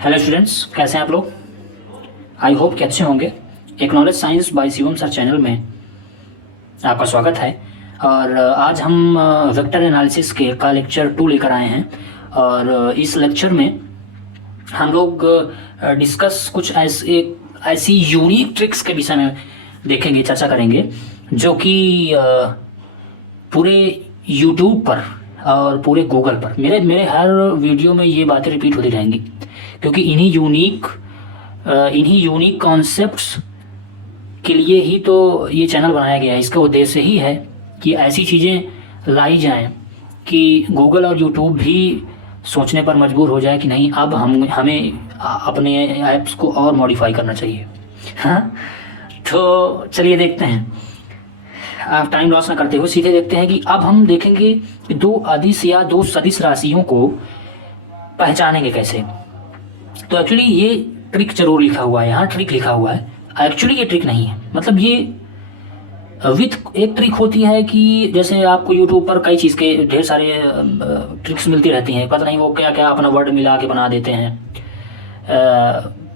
Hello students, कैसे हैं आप लोग। आई होप कि अच्छे होंगे। एक knowledge science by Shivam sir channel में आपका स्वागत है। और आज हम वेक्टर एनालिसिस के का लेक्चर 2 लेकर आए हैं। और इस लेक्चर में हम लोग डिस्कस कुछ ऐसी यूनिक ट्रिक्स के विषय में देखेंगे, चर्चा करेंगे, जो कि पूरे यूट्यूब पर और पूरे गूगल पर मेरे मेरे हर वीडियो में ये बातें रिपीट होती रहेंगी, क्योंकि इन्हीं यूनिक कॉन्सेप्ट्स के लिए ही तो ये चैनल बनाया गया है। इसका उद्देश्य ही है कि ऐसी चीज़ें लाई जाएं कि गूगल और यूट्यूब भी सोचने पर मजबूर हो जाए कि नहीं, अब हमें अपने ऐप्स को और मॉडिफाई करना चाहिए। हाँ, तो चलिए देखते हैं। आप टाइम लॉस ना करते हुए सीधे देखते हैं कि अब हम देखेंगे कि दो अदिश या दो सदिश राशियों को पहचानेंगे कैसे। तो एक्चुअली ये ट्रिक जरूर लिखा हुआ है, यहाँ ट्रिक लिखा हुआ है। एक्चुअली ये ट्रिक नहीं है, मतलब ये विथ एक ट्रिक होती है कि जैसे आपको यूट्यूब पर कई चीज़ के ढेर सारे ट्रिक्स मिलती रहती हैं, पता नहीं वो क्या क्या अपना वर्ड मिला के बना देते हैं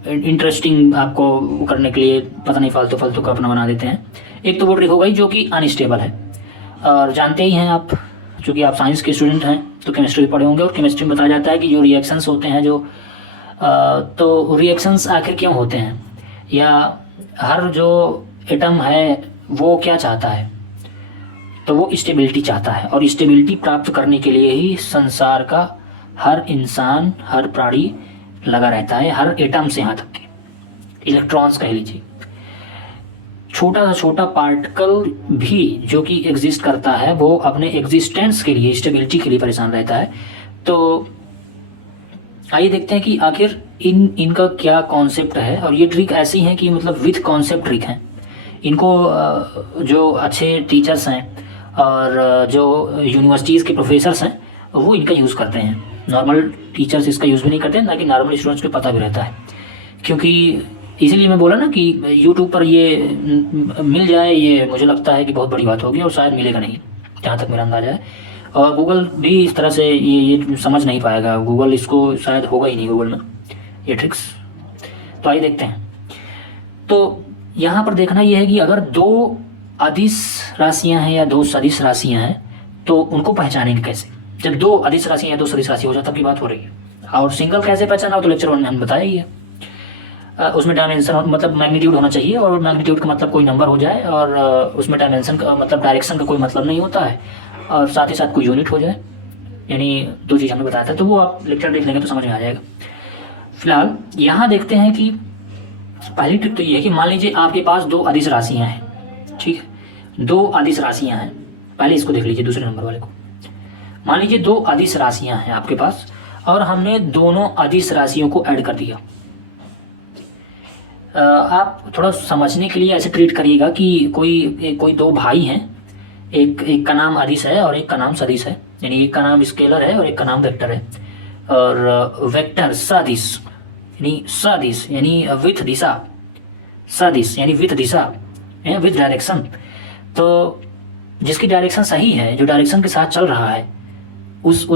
इंटरेस्टिंग आपको करने के लिए, पता नहीं फालतू फालतू का अपना बना देते हैं। एक तो वो ट्रिक हो गई जो कि अनस्टेबल है, और जानते ही हैं आप, चूँकि आप साइंस के स्टूडेंट हैं तो केमिस्ट्री पढ़े होंगे, और केमिस्ट्री में बताया जाता है कि जो रिएक्शंस होते हैं, जो तो रिएक्शंस आखिर क्यों होते हैं, या हर जो एटम है वो क्या चाहता है, तो वो स्टेबिलिटी चाहता है। और स्टेबिलिटी प्राप्त करने के लिए ही संसार का हर इंसान, हर प्राणी लगा रहता है, हर एटम से यहाँ तक के इलेक्ट्रॉन्स कह लीजिए, छोटा सा छोटा पार्टिकल भी जो कि एग्जिस्ट करता है, वो अपने एग्जिस्टेंस के लिए, स्टेबिलिटी के लिए परेशान रहता है। तो आइए देखते हैं कि आखिर इनका क्या कॉन्सेप्ट है। और ये ट्रिक ऐसी है कि मतलब विथ कॉन्सेप्ट ट्रिक है। इनको जो अच्छे टीचर्स हैं और जो यूनिवर्सिटीज़ के प्रोफेसर्स हैं वो इनका यूज़ करते हैं। नॉर्मल टीचर्स इसका यूज़ भी नहीं करते, ना कि नॉर्मल स्टूडेंट्स को पता भी रहता है। क्योंकि इसीलिए मैं बोला ना कि यूट्यूब पर ये मिल जाए, ये मुझे लगता है कि बहुत बड़ी बात होगी, और शायद मिलेगा नहीं, जहाँ तक मेरा अंदाजा है। और गूगल भी इस तरह से ये समझ नहीं पाएगा, गूगल इसको शायद होगा ही नहीं गूगल में ये ट्रिक्स। तो आइए देखते हैं। तो यहाँ पर देखना ये है कि अगर दो अदिश राशियाँ हैं या दो सदिश राशियाँ हैं तो उनको पहचानेंगे कैसे। जब दो अदिश राशियाँ या दो सदिश राशि हो जाए तब की बात हो रही है। और सिंगल कैसे पहचाना हो तो लेक्चर 1 में हम बताया ही है। उसमें डायमेंशन मतलब मैग्नीट्यूड होना चाहिए, और मैग्नीट्यूड का मतलब कोई नंबर हो जाए, और उसमें डायमेंशन का मतलब डायरेक्शन का कोई मतलब नहीं होता है, और साथ ही साथ कोई यूनिट हो जाए। यानी दो चीज़ हमने बताया था, तो वो आप लेक्चर देख लेंगे तो समझ में आ जाएगा। फिलहाल यहाँ देखते हैं कि पहली ट्रिक तो ये है कि मान लीजिए आपके पास दो अदिश राशियाँ हैं, ठीक है, दो अदिश राशियाँ हैं। पहले इसको देख लीजिए, दूसरे नंबर वाले को। मान लीजिए दो अदिश राशियाँ हैं आपके पास, और हमने दोनों अदिश राशियों को ऐड कर दिया। आप थोड़ा समझने के लिए ऐसे ट्रीट करिएगा कि कोई दो भाई हैं, एक का नाम अदिश है और एक का नाम सदिश है। यानी एक का नाम स्केलर है और एक का नाम वेक्टर है। और वेक्टर सदिश यानी सदिश यानी विथ दिशा, सदिश यानी विथ दिशा, विथ डायरेक्शन। तो जिसकी डायरेक्शन सही है, जो डायरेक्शन के साथ चल रहा है, उस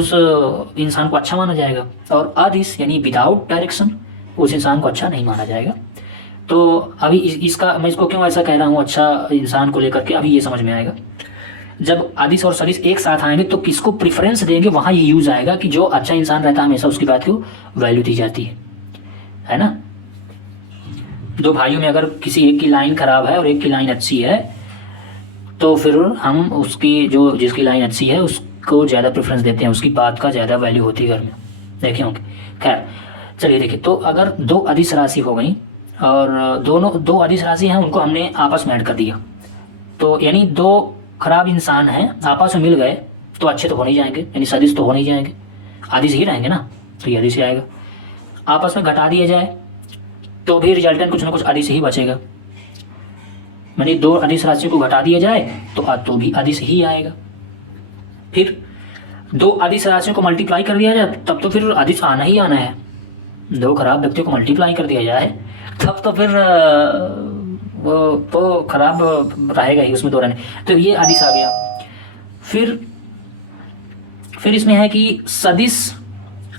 इंसान को अच्छा माना जाएगा। और अदिश यानी विदाउट डायरेक्शन, उस इंसान को अच्छा नहीं माना जाएगा। तो अभी इसका मैं इसको क्यों ऐसा कह रहा हूँ अच्छा इंसान को लेकर के, अभी ये समझ में आएगा। जब अदिश और सदिश एक साथ आएंगे तो किसको प्रेफरेंस देंगे, वहाँ ये यूज आएगा कि जो अच्छा इंसान रहता है हमेशा उसकी बात को वैल्यू दी जाती है ना। दो भाइयों में अगर किसी एक की लाइन खराब है और एक की लाइन अच्छी है, तो फिर हम उसकी जो जिसकी लाइन अच्छी है उसको ज़्यादा प्रेफरेंस देते हैं, उसकी बात का ज़्यादा वैल्यू होती है घर में, देखे होंगे। खैर चलिए देखिए, तो अगर दो अदिश राशि हो गई और दो अदिश राशि हैं, उनको हमने आपस में ऐड कर दिया, तो यानी दो खराब इंसान हैं आपस में मिल गए तो अच्छे तो हो नहीं जाएंगे, यानी सदिश तो हो नहीं जाएंगे, अदिश ही रहेंगे ना, तो ये अदिश ही आएगा। आपस में घटा दिया जाए तो भी रिजल्टेंट कुछ ना कुछ अदिश ही बचेगा। यानी दो अदिश राशियों को घटा दिया जाए तो भी अदिश ही आएगा। फिर दो अदिश राशियों को मल्टीप्लाई कर दिया जाए तब तो फिर अदिश आना ही आना है। दो खराब व्यक्तियों को मल्टीप्लाई कर दिया जाए तब तो फिर वो तो खराब रहेगा ही, उसमें दो रहने। तो ये अदिश आ गया। फिर इसमें है कि सदिश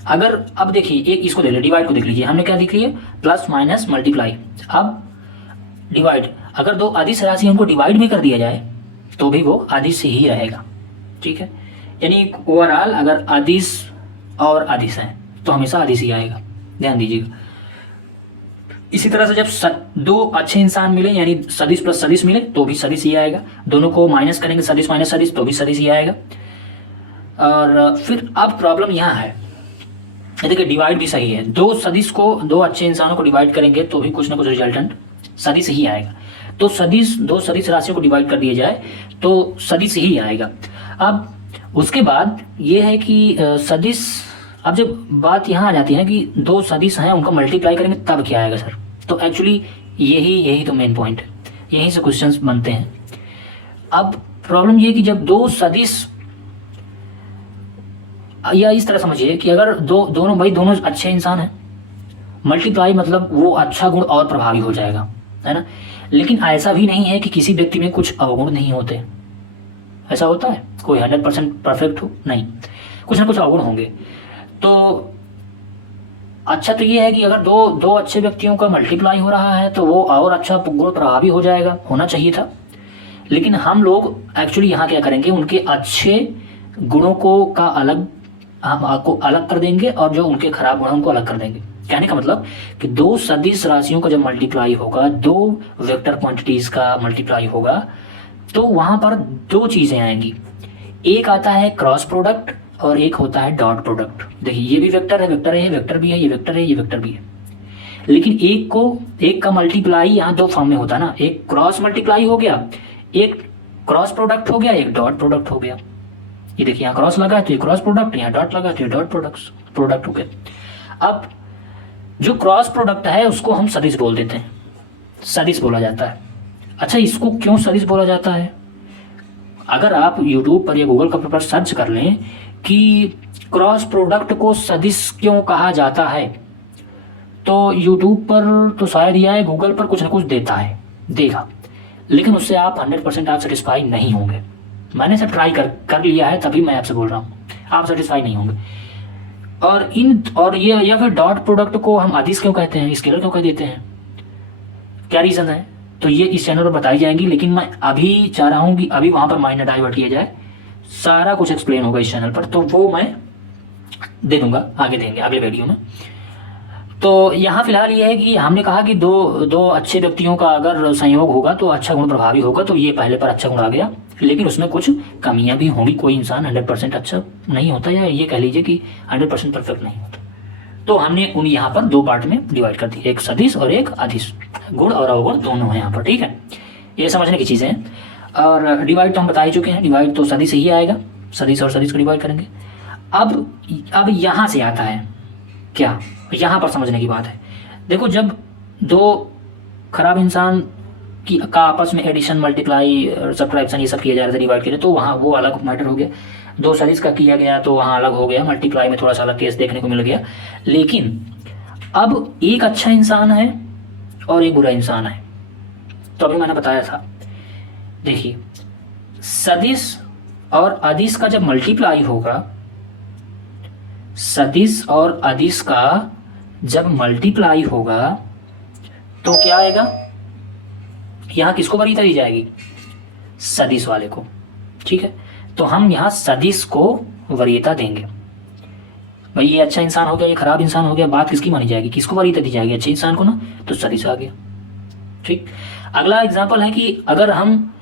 अगर अब देखिए एक इसको देख लीजिए, डिवाइड को देख लीजिए, हमने क्या देख लिया, प्लस माइनस मल्टीप्लाई। अब डिवाइड, अगर दो अदिश राशि उनको डिवाइड भी कर दिया जाए तो भी वो अदिश ही रहेगा, ठीक है। यानी ओवरऑल अगर अदिश और अदिश है तो हमेशा अदिश ही आएगा, ध्यान दीजिएगा। इसी तरह से जब दो अच्छे इंसान मिले यानी सदिश प्लस सदिश मिले तो भी सदिश ही आएगा, दोनों को माइनस करेंगे सदिश माइनस सदिश तो भी सदिश ही आएगा। और फिर अब प्रॉब्लम यहाँ है, देखिए डिवाइड भी सही है, दो सदिश को, दो अच्छे इंसानों को डिवाइड करेंगे तो भी कुछ ना कुछ रिजल्टेंट सदिश ही आएगा। तो सदिश, दो सदिश राशियों को डिवाइड कर दिया जाए तो सदिश ही आएगा। अब उसके बाद ये है कि सदिश, अब जब बात यहाँ आ जाती है कि दो सदिश हैं उनका मल्टीप्लाई करेंगे तब क्या आएगा सर, तो एक्चुअली यही तो मेन पॉइंट है, यहीं से क्वेश्चंस बनते हैं। अब प्रॉब्लम ये कि जब दो सदिश, या इस तरह समझिए कि अगर दोनों अच्छे इंसान हैं, मल्टीप्लाई मतलब वो अच्छा गुण और प्रभावी हो जाएगा, है ना। लेकिन ऐसा भी नहीं है कि किसी व्यक्ति में कुछ अवगुण नहीं होते, ऐसा होता है कोई 100% परफेक्ट हो, नहीं, कुछ ना कुछ अवगुण होंगे। तो अच्छा तो ये है कि अगर दो अच्छे व्यक्तियों का मल्टीप्लाई हो रहा है तो वो और अच्छा गुण प्रभावी हो जाएगा, होना चाहिए था। लेकिन हम लोग एक्चुअली यहाँ क्या करेंगे, उनके अच्छे गुणों को का अलग, हम आपको अलग कर देंगे और जो उनके खराब गुण उनको अलग कर देंगे। कहने का मतलब कि दो सदिश राशियों का जब मल्टीप्लाई होगा, दो वेक्टर क्वांटिटीज का मल्टीप्लाई होगा तो वहां पर दो चीजें आएंगी, एक आता है क्रॉस प्रोडक्ट और एक होता है डॉट प्रोडक्ट। देखिए ये भी वेक्टर है, वेक्टर है, ये वेक्टर भी है, ये वेक्टर है, ये वेक्टर भी है। लेकिन एक का मल्टीप्लाई यहाँ दो फॉर्म में होता है ना, एक क्रॉस मल्टीप्लाई हो गया, एक क्रॉस प्रोडक्ट हो गया, एक डॉट प्रोडक्ट हो गया। ये देखिए यहाँ क्रॉस लगा है तो ये क्रॉस प्रोडक्ट, यहाँ डॉट लगा तो ये डॉट प्रोडक्ट हो गया। अब जो क्रॉस प्रोडक्ट है उसको हम सदिश बोल देते हैं, सदिश बोला जाता है। अच्छा इसको क्यों सदिश बोला जाता है, अगर आप YouTube पर या गूगल पर सर्च कर लें कि क्रॉस प्रोडक्ट को सदिश क्यों कहा जाता है, तो YouTube पर तो शायद या है, गूगल पर कुछ ना कुछ देगा, लेकिन उससे आप 100% आप सेटिस्फाई नहीं होंगे। मैंने सब ट्राई कर लिया है, तभी मैं आपसे बोल रहा हूँ, आप सेटिस्फाई नहीं होंगे। और ये या फिर डॉट प्रोडक्ट को हम अदिश क्यों कहते हैं, स्केलर क्यों कह देते हैं, क्या रीज़न है, तो ये इस चैनल पर बताई जाएंगी। लेकिन मैं अभी चाह रहा हूँ कि अभी वहाँ पर माइंड डाइवर्ट किया जाए, सारा कुछ एक्सप्लेन होगा इस चैनल पर, तो वो मैं दे दूंगा, आगे देंगे अगले वीडियो में। तो यहाँ फिलहाल ये है कि हमने कहा कि दो अच्छे व्यक्तियों का अगर संयोग होगा तो अच्छा गुण प्रभावी होगा, तो ये पहले पर अच्छा गुण आ गया, लेकिन उसमें कुछ कमियां भी होंगी, कोई इंसान 100% अच्छा नहीं होता, या ये कह लीजिए कि 100% परफेक्ट नहीं होता। तो हमने उन यहाँ पर दो पार्ट में डिवाइड कर दी, एक सदिश और एक अदिश, गुण और अवगुण दोनों हैं यहाँ पर, ठीक है। ये समझने की चीज़ें हैं। और डिवाइड तो हम बता ही चुके हैं, डिवाइड तो सदिश ही आएगा, सदिश और सदिश को डिवाइड करेंगे। अब यहाँ से आता है क्या, यहाँ पर समझने की बात है। देखो जब दो खराब इंसान का आपस में एडिशन, मल्टीप्लाई, सब्ट्रैक्शन ये सब किया जा रहा था, डिवाइड किया, तो वहाँ वो अलग मैटर हो गया। दो सदिश का किया गया तो वहाँ अलग हो गया, मल्टीप्लाई में थोड़ा सा अलग केस देखने को मिल गया। लेकिन अब एक अच्छा इंसान है और एक बुरा इंसान है, तो अभी मैंने बताया था, देखिए सदिश और अदिश का जब मल्टीप्लाई होगा, सदिश और अदिश का जब मल्टीप्लाई होगा तो क्या आएगा, यहाँ किसको वरीयता दी जाएगी, सदिश वाले को, ठीक है। तो हम यहाँ सदिश को वरीयता देंगे, भाई ये अच्छा इंसान हो गया, ये खराब इंसान हो गया, बात किसकी मानी जाएगी, किसको वरीयता दी जाएगी, अच्छे इंसान को ना, तो सदिश आ गया, ठीक। अगला एग्जाम्पल है कि अगर हम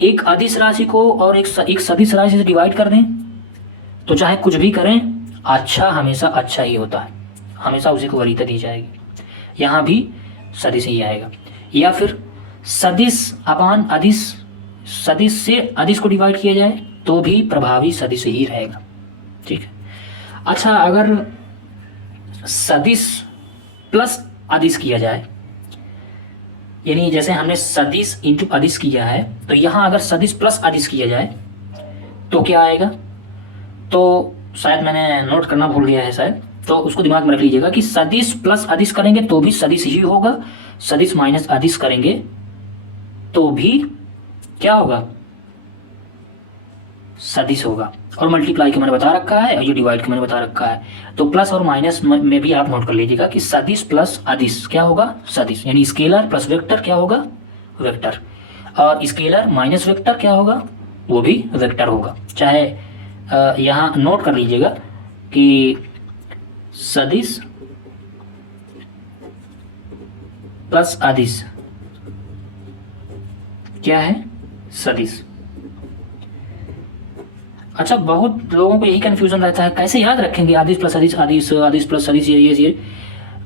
एक अदिश राशि को और एक सदिश राशि से डिवाइड कर दें तो चाहे कुछ भी करें, अच्छा हमेशा अच्छा ही होता है, हमेशा उसी को वरीयता दी जाएगी, यहाँ भी सदिश ही आएगा। या फिर सदिश अपान अदिश, सदिश से अदिश को डिवाइड किया जाए तो भी प्रभावी सदिश ही रहेगा, ठीक है। अच्छा अगर सदिश प्लस अदिश किया जाए, यानी जैसे हमने सदिश इंटू अदिश किया है, तो यहाँ अगर सदिश प्लस अदिश किया जाए तो क्या आएगा, तो शायद मैंने नोट करना भूल गया है शायद, तो उसको दिमाग में रख लीजिएगा कि सदिश प्लस अदिश करेंगे तो भी सदिश ही होगा, सदिश माइनस अदिश करेंगे तो भी क्या होगा, सदिश होगा। और मल्टीप्लाई का मैंने बता रखा है और ये डिवाइड का मैंने बता रखा है। तो प्लस और माइनस में भी आप नोट कर लीजिएगा कि सदिश प्लस अदिश क्या होगा, सदिश, यानी स्केलर प्लस वेक्टर क्या होगा, वेक्टर, और स्केलर माइनस वेक्टर क्या होगा, वो भी वेक्टर होगा। चाहे यहाँ नोट कर लीजिएगा कि सदिश प्लस अदिश क्या है, सदिश। अच्छा, बहुत लोगों को यही कन्फ्यूजन रहता है, कैसे याद रखेंगे अदिश प्लस अदिश, अदिश अदिश प्लस अदिश, ये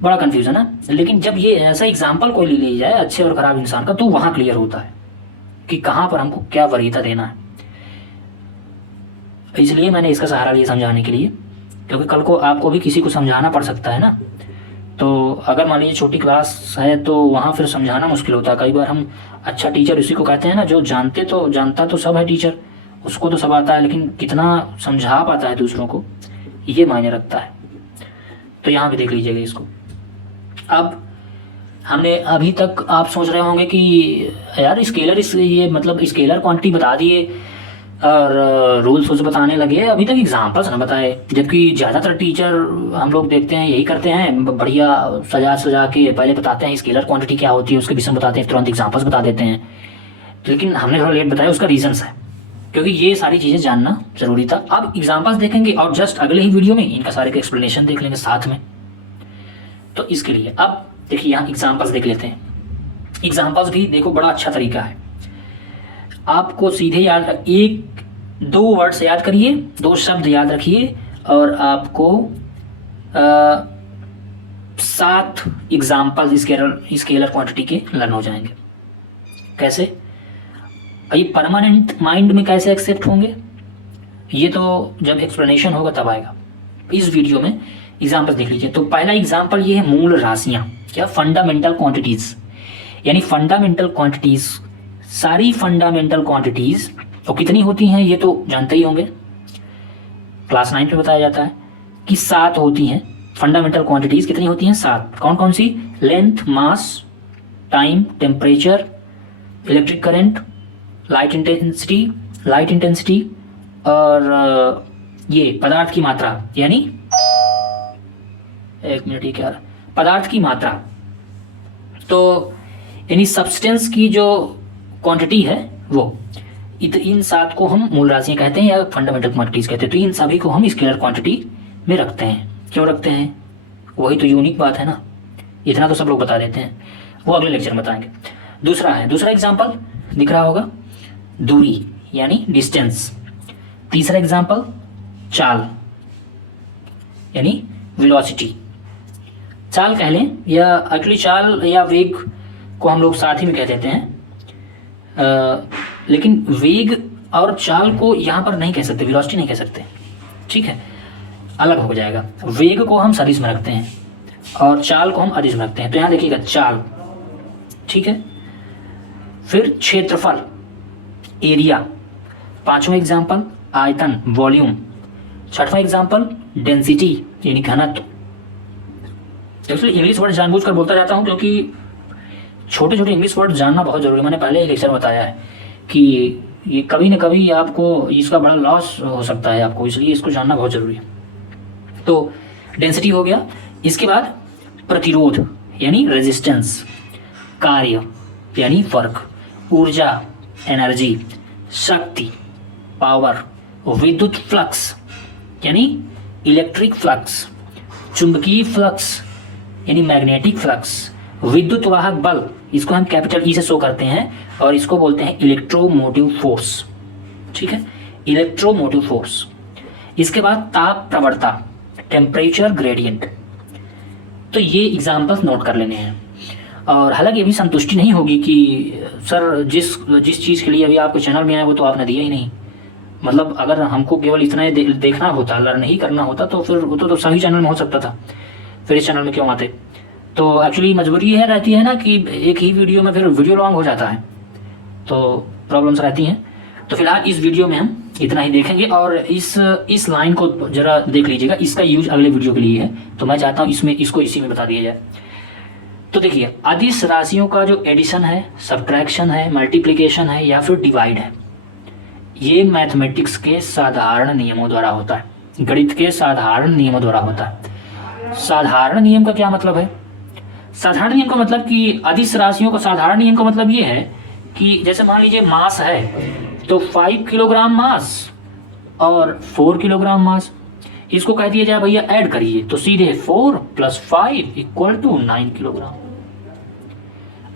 बड़ा कन्फ्यूजन है। लेकिन जब ये ऐसा एग्जाम्पल कोई ले लिया जाए अच्छे और खराब इंसान का, तो वहां क्लियर होता है कि कहाँ पर हमको क्या वरीयता देना है। इसलिए मैंने इसका सहारा लिया समझाने के लिए, क्योंकि कल को आपको भी किसी को समझाना पड़ सकता है ना। तो अगर मान लीजिए छोटी क्लास है तो वहाँ फिर समझाना मुश्किल होता है। कई बार हम, अच्छा टीचर उसी को कहते हैं ना जो जानता तो सब है टीचर, उसको तो सब आता है, लेकिन कितना समझा पाता है दूसरों को, ये मायने रखता है। तो यहाँ भी देख लीजिएगा इसको। अब हमने अभी तक, आप सोच रहे होंगे कि यार स्केलर, ये मतलब स्केलर क्वांटिटी बता दिए और रूल्स बताने लगे, अभी तक एग्जाम्पल्स ना बताए। जबकि ज़्यादातर टीचर हम लोग देखते हैं यही करते हैं, बढ़िया सजा के पहले बताते हैं स्केलर क्वांटिटी क्या होती है, उसके विषय में बताते हैं, तुरंत एग्जाम्पल्स बता देते हैं। लेकिन हमने थोड़ा लेट बताया, उसका रीजंस है, क्योंकि ये सारी चीज़ें जानना जरूरी था। अब एग्जाम्पल्स देखेंगे और जस्ट अगले ही वीडियो में इनका सारे का एक्सप्लेनेशन देख लेंगे साथ में। तो इसके लिए अब देखिए यहाँ एग्जाम्पल्स देख लेते हैं। एग्जाम्पल्स भी देखो बड़ा अच्छा तरीका है, आपको सीधे याद, एक दो वर्ड्स याद करिए, दो शब्द याद रखिए और आपको 7 एग्जाम्पल स्केलर क्वांटिटी के लर्न हो जाएंगे। कैसे, ये परमानेंट माइंड में कैसे एक्सेप्ट होंगे, ये तो जब एक्सप्लेनेशन होगा तब आएगा। इस वीडियो में एग्जाम्पल देख लीजिए। तो पहला एग्जाम्पल ये है मूल राशियां, क्या, फंडामेंटल क्वांटिटीज, यानी फंडामेंटल क्वांटिटीज, सारी फंडामेंटल क्वांटिटीज, और कितनी होती हैं ये तो जानते ही होंगे, क्लास 9 में बताया जाता है कि 7 होती हैं फंडामेंटल क्वांटिटीज। कितनी होती हैं, 7। कौन कौन सी, length, mass, time, temperature, electric current, light intensity और ये पदार्थ की मात्रा, यानी एक मिनट, ये क्या, पदार्थ की मात्रा। तो यानी सब्सटेंस की जो क्वांटिटी है वो, इन 7 को हम मूल राशियां कहते हैं या फंडामेंटल क्वांटिटीज कहते हैं। तो इन सभी को हम स्केलर क्वांटिटी में रखते हैं। क्यों रखते हैं, वही तो यूनिक बात है ना, इतना तो सब लोग बता देते हैं, वो अगले लेक्चर में बताएंगे। दूसरा एग्जाम्पल दिख रहा होगा, दूरी यानी डिस्टेंस। तीसरा एग्जाम्पल चाल यानी वेलोसिटी, चाल कह लें, या एक्चुअली चाल या वेग को हम लोग साथ ही में कह देते हैं, लेकिन वेग और चाल को यहाँ पर नहीं कह सकते, वेलोसिटी नहीं कह सकते, ठीक है, अलग हो जाएगा। वेग को हम सदिश में रखते हैं और चाल को हम अदिश में रखते हैं। तो यहाँ देखिएगा चाल, ठीक है। फिर क्षेत्रफल, एरिया। 5वां एग्जाम्पल आयतन, वॉल्यूम। 6वां एग्जाम्पल डेंसिटी यानी घनत्व। एक्चुअली इंग्लिश वर्ड जानबूझकर बोलता जाता हूँ क्योंकि छोटे छोटे इंग्लिश वर्ड जानना बहुत जरूरी है। मैंने पहले ही लेक्चर में बताया है कि ये कभी न कभी आपको इसका बड़ा लॉस हो सकता है आपको, इसलिए इसको जानना बहुत जरूरी है। तो डेंसिटी हो गया। इसके बाद प्रतिरोध यानी रेजिस्टेंस, कार्य यानी वर्क, ऊर्जा एनर्जी, शक्ति पावर, विद्युत फ्लक्स यानी इलेक्ट्रिक फ्लक्स, चुंबकीय फ्लक्स यानी मैग्नेटिक फ्लक्स, विद्युत वाहक बल, इसको हम कैपिटल ई से शो करते हैं और इसको बोलते हैं इलेक्ट्रोमोटिव फोर्स, ठीक है, इलेक्ट्रोमोटिव फोर्स। इसके बाद ताप प्रवणता, टेम्परेचर ग्रेडियंट। तो ये एग्जाम्पल्स नोट कर लेने हैं। और हालांकि अभी संतुष्टि नहीं होगी कि सर जिस चीज़ के लिए अभी आपको चैनल में आया वो तो आपने दिया ही नहीं। मतलब अगर हमको केवल इतना देखना होता, लर्न नहीं करना होता, तो फिर वो तो सभी चैनल में हो सकता था, फिर इस चैनल में क्यों आते। तो एक्चुअली मजबूरी है रहती है ना कि एक ही वीडियो में फिर वीडियो लॉन्ग हो जाता है, तो प्रॉब्लम्स रहती हैं। तो फिलहाल इस वीडियो में हम इतना ही देखेंगे और इस लाइन को जरा देख लीजिएगा, इसका यूज अगले वीडियो के लिए है, तो मैं चाहता हूँ इसको इसी में बता दिया जाए। तो देखिए, अदिश राशियों का जो एडिशन है, सब्ट्रैक्शन है, मल्टीप्लिकेशन है या फिर डिवाइड है, ये मैथमेटिक्स के साधारण नियमों द्वारा होता है, गणित के साधारण नियमों द्वारा होता है। साधारण नियम का क्या मतलब है? साधारण नियम का मतलब कि अदिश राशियों का साधारण नियम का मतलब ये है कि जैसे मान लीजिए मास है तो 5 किलोग्राम मास और 4 किलोग्राम मास, इसको कह दिया जाए भैया ऐड करिए तो सीधे 4 + 5 = 9 किलोग्राम,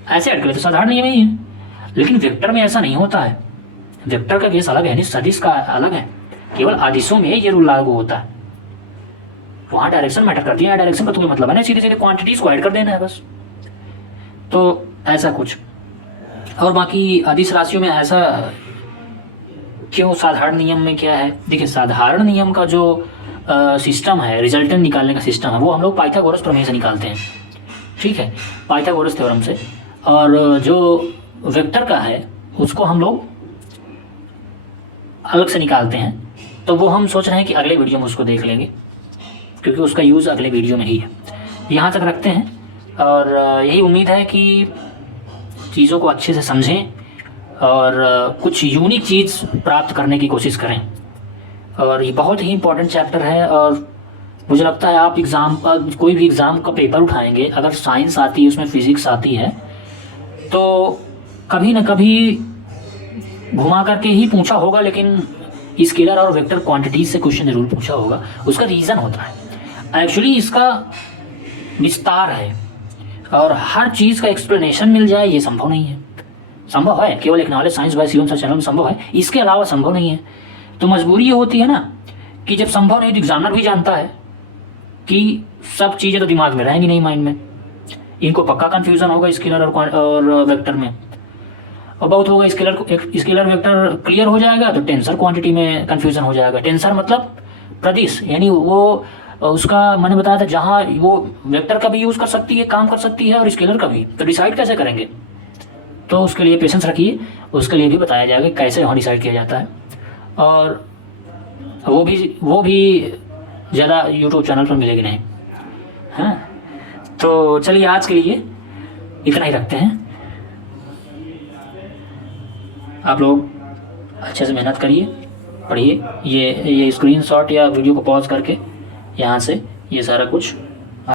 ऐसे ऐड करें तो साधारण नियम ही है। लेकिन वेक्टर में ऐसा नहीं होता है, वेक्टर का केस अलग है, सदिश का अलग है, केवल आदिशों में ये रूल लागू होता है। वहां डायरेक्शन मैटर करती है, डायरेक्शन का तो कोई मतलब है ना, सीधे सीधे क्वांटिटीज को ऐड कर देना है बस। तो ऐसा कुछ। और बाकी अदिश राशियों में ऐसा क्यों, साधारण नियम में क्या है? देखिए साधारण नियम का जो सिस्टम है, रिजल्टेंट निकालने का सिस्टम है, वो हम लोग पाइथागोरस प्रमेय से निकालते हैं, ठीक है, पाइथागोरस थ्योरम से। और जो वेक्टर का है उसको हम लोग अलग से निकालते हैं, तो वो हम सोच रहे हैं कि अगले वीडियो में उसको देख लेंगे, क्योंकि उसका यूज़ अगले वीडियो में ही है। यहाँ तक रखते हैं और यही उम्मीद है कि चीज़ों को अच्छे से समझें और कुछ यूनिक चीज़ प्राप्त करने की कोशिश करें। और ये बहुत ही इम्पोर्टेंट चैप्टर है, और मुझे लगता है आप एग्ज़ाम पर कोई भी एग्ज़ाम का पेपर उठाएंगे, अगर साइंस आती है उसमें फिज़िक्स आती है तो कभी ना कभी घुमा करके ही पूछा होगा, लेकिन स्केलर और वेक्टर क्वांटिटीज से क्वेश्चन जरूर पूछा होगा। उसका रीज़न होता है, एक्चुअली इसका विस्तार है, और हर चीज़ का एक्सप्लेनेशन मिल जाए ये संभव नहीं है। संभव है केवल एक knowledge science by Shivam sir channel में संभव है, इसके अलावा संभव नहीं है। तो मजबूरी ये होती है ना कि जब संभव नहीं तो एग्जामिनर भी जानता है कि सब चीज़ें तो दिमाग में रहेंगी नहीं, माइंड में, इनको पक्का कन्फ्यूज़न होगा स्केलर और वेक्टर में, और बहुत होगा स्केलर वेक्टर क्लियर हो जाएगा तो टेंसर क्वांटिटी में कन्फ्यूज़न हो जाएगा। टेंसर मतलब प्रदिश, यानी वो उसका मैंने बताया था जहाँ वो वेक्टर का भी यूज़ कर सकती है, काम कर सकती है, और स्केलर का भी, तो डिसाइड कैसे करेंगे? तो उसके लिए पेशेंस रखिए, उसके लिए भी बताया जाएगा कैसे वहाँ डिसाइड किया जाता है, और वो भी ज़्यादा यूट्यूब चैनल पर मिलेगी नहीं। हाँ, तो चलिए आज के लिए इतना ही रखते हैं। आप लोग अच्छे से मेहनत करिए, पढ़िए, ये स्क्रीनशॉट या वीडियो को पॉज करके यहाँ से ये सारा कुछ